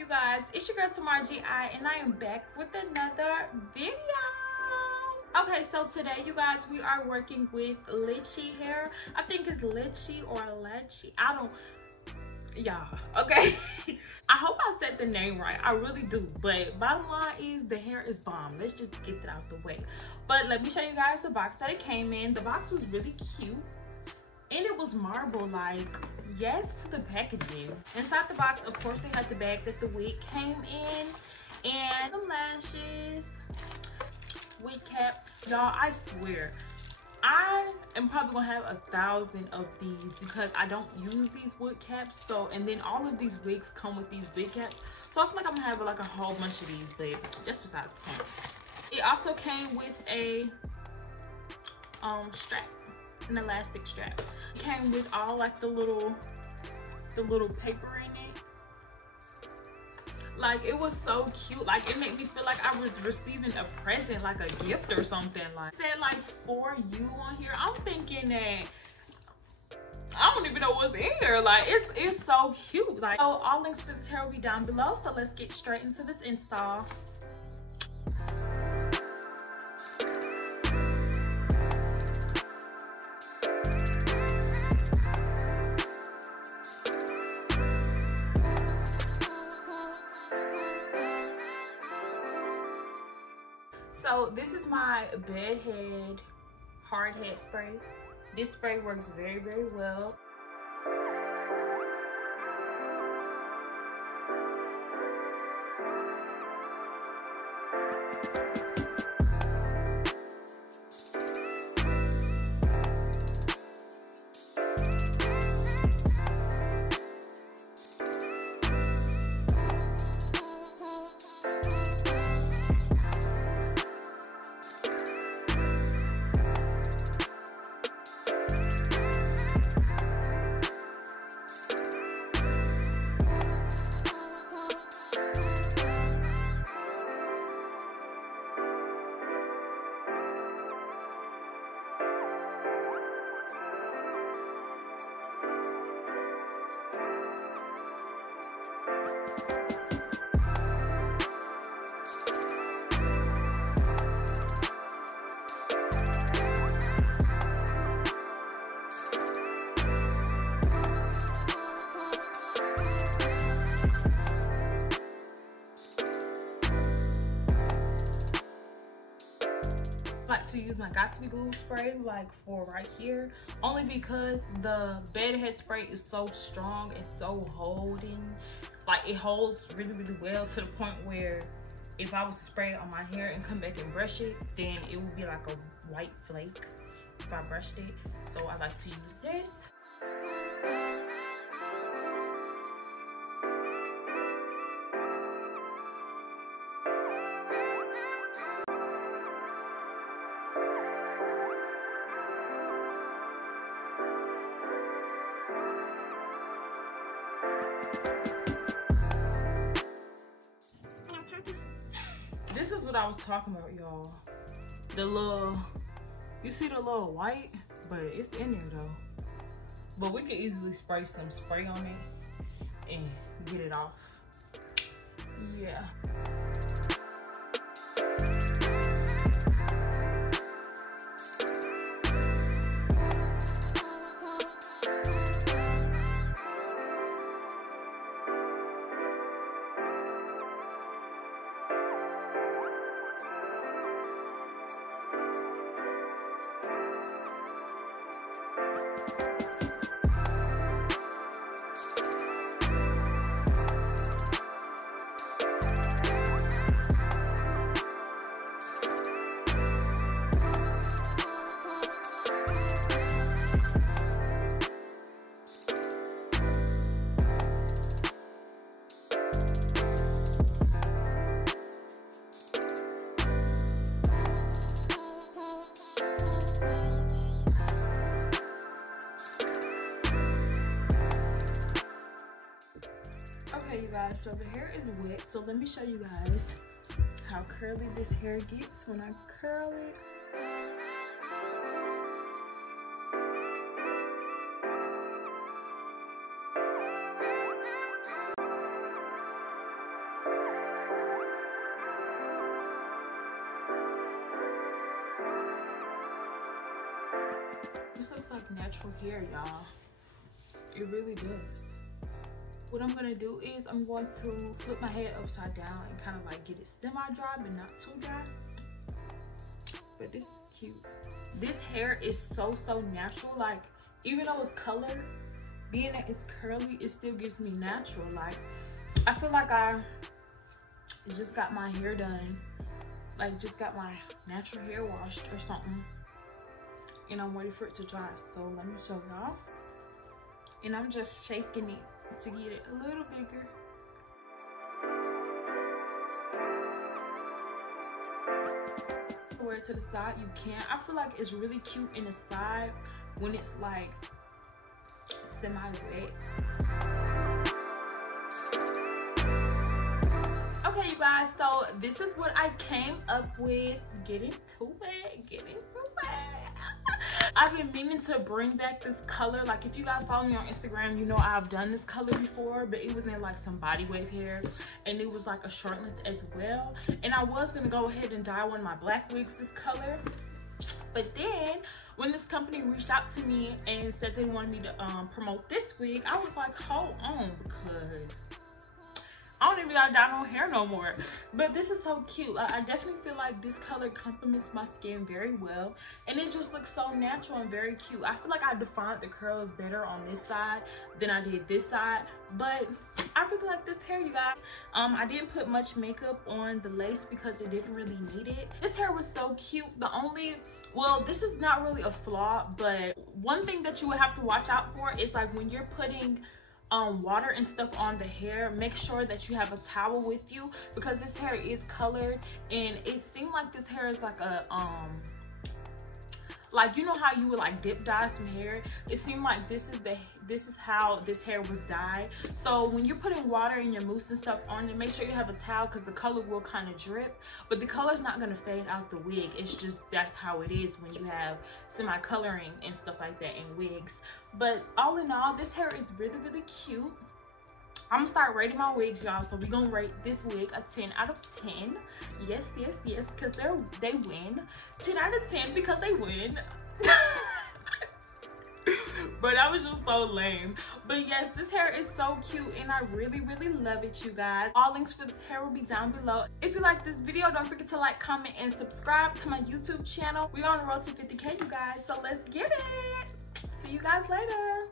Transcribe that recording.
You guys, it's your girl Tymarrahgi, and I am back with another video. Okay, so today, you guys, we are working with Ft.Lichee hair. I think it's Ft.Lichee or Ft.Lichee. I don't, y'all, okay? I hope I said the name right. I really do. But bottom line is the hair is bomb. Let's just get that out the way. But let me show you guys the box that it came in. The box was really cute. And it was marble, like, yes to the packaging. Inside the box, of course, they had the bag that the wig came in. And the lashes, wig cap. Y'all, I swear, I am probably gonna have 1,000 of these because I don't use these wig caps. So, and then all of these wigs come with these wig caps. So I feel like I'm gonna have like a whole bunch of these, but just besides the point. It also came with a strap, an elastic strap. It came with all like the little paper in it. Like, it was so cute. Like, it made me feel like I was receiving a present, like a gift or something. Like, it said like for you on here. I'm thinking that I don't even know what's in here. Like, it's so cute. Like, so all links to this hair will be down below. So let's get straight into this install. So this is my bed head hard head spray. This spray works very, very well. Like to use my Got To Be Glue spray like for right here, only because the bed head spray is so strong and so holding. Like, it holds really, really well to the point where if I was to spray it on my hair and come back and brush it, then it would be like a white flake if I brushed it. So I like to use this. This is what I was talking about, y'all. The little, you see the little white, but it's in there though. But we could easily spray some spray on it and get it off. Yeah. Okay, you guys, so the hair is wet, so let me show you guys how curly this hair gets when I curl it. just looks like natural hair, y'all. It really does. What I'm gonna do is I'm going to flip my hair upside down and kind of like get it semi-dry but not too dry. But this is cute. This hair is so natural. Like, even though it's colored, being that it's curly, it still gives me natural. Like, I feel like I just got my hair done, like just got my natural hair washed or something, and I'm waiting for it to dry. So let me show y'all. And I'm just shaking it to get it a little bigger. Wear it to the side, you can. I feel like it's really cute in the side when it's like semi-wet. Okay, you guys, so this is what I came up with. Getting to it. I've been meaning to bring back this color. Like, if you guys follow me on Instagram, you know I've done this color before, but it was in like some body wave hair, and it was like a short length as well. And I was gonna go ahead and dye one of my black wigs this color, but then when this company reached out to me and said they wanted me to promote this wig, I was like, hold on, because I don't even gotta dye no hair no more. But this is so cute. I definitely feel like this color complements my skin very well, and it just looks so natural and very cute. I feel like I defined the curls better on this side than I did this side, but I really like this hair, you guys. I didn't put much makeup on the lace because it didn't really need it. This hair was so cute. The only, well, this is not really a flaw, but one thing that you would have to watch out for is like when you're putting water and stuff on the hair, make sure that you have a towel with you, because this hair is colored, and it seemed like this hair is like a like, you know how you would like dip dye some hair? It seemed like this is how this hair was dyed. So when you're putting water in your mousse and stuff on it, make sure you have a towel, because the color will kind of drip, but the color's not going to fade out the wig. It's just, that's how it is when you have semi-coloring and stuff like that in wigs. But all in all, this hair is really cute. I'm gonna start rating my wigs, y'all. So we're gonna rate this wig a 10 out of 10. Yes, because they win. 10 out of 10 because they win. But that was just so lame. But yes, this hair is so cute, and I really love it, you guys. All links for this hair will be down below. If you like this video, don't forget to like, comment, and subscribe to my YouTube channel. We're on the road to 50K, you guys, so let's get it. See you guys later.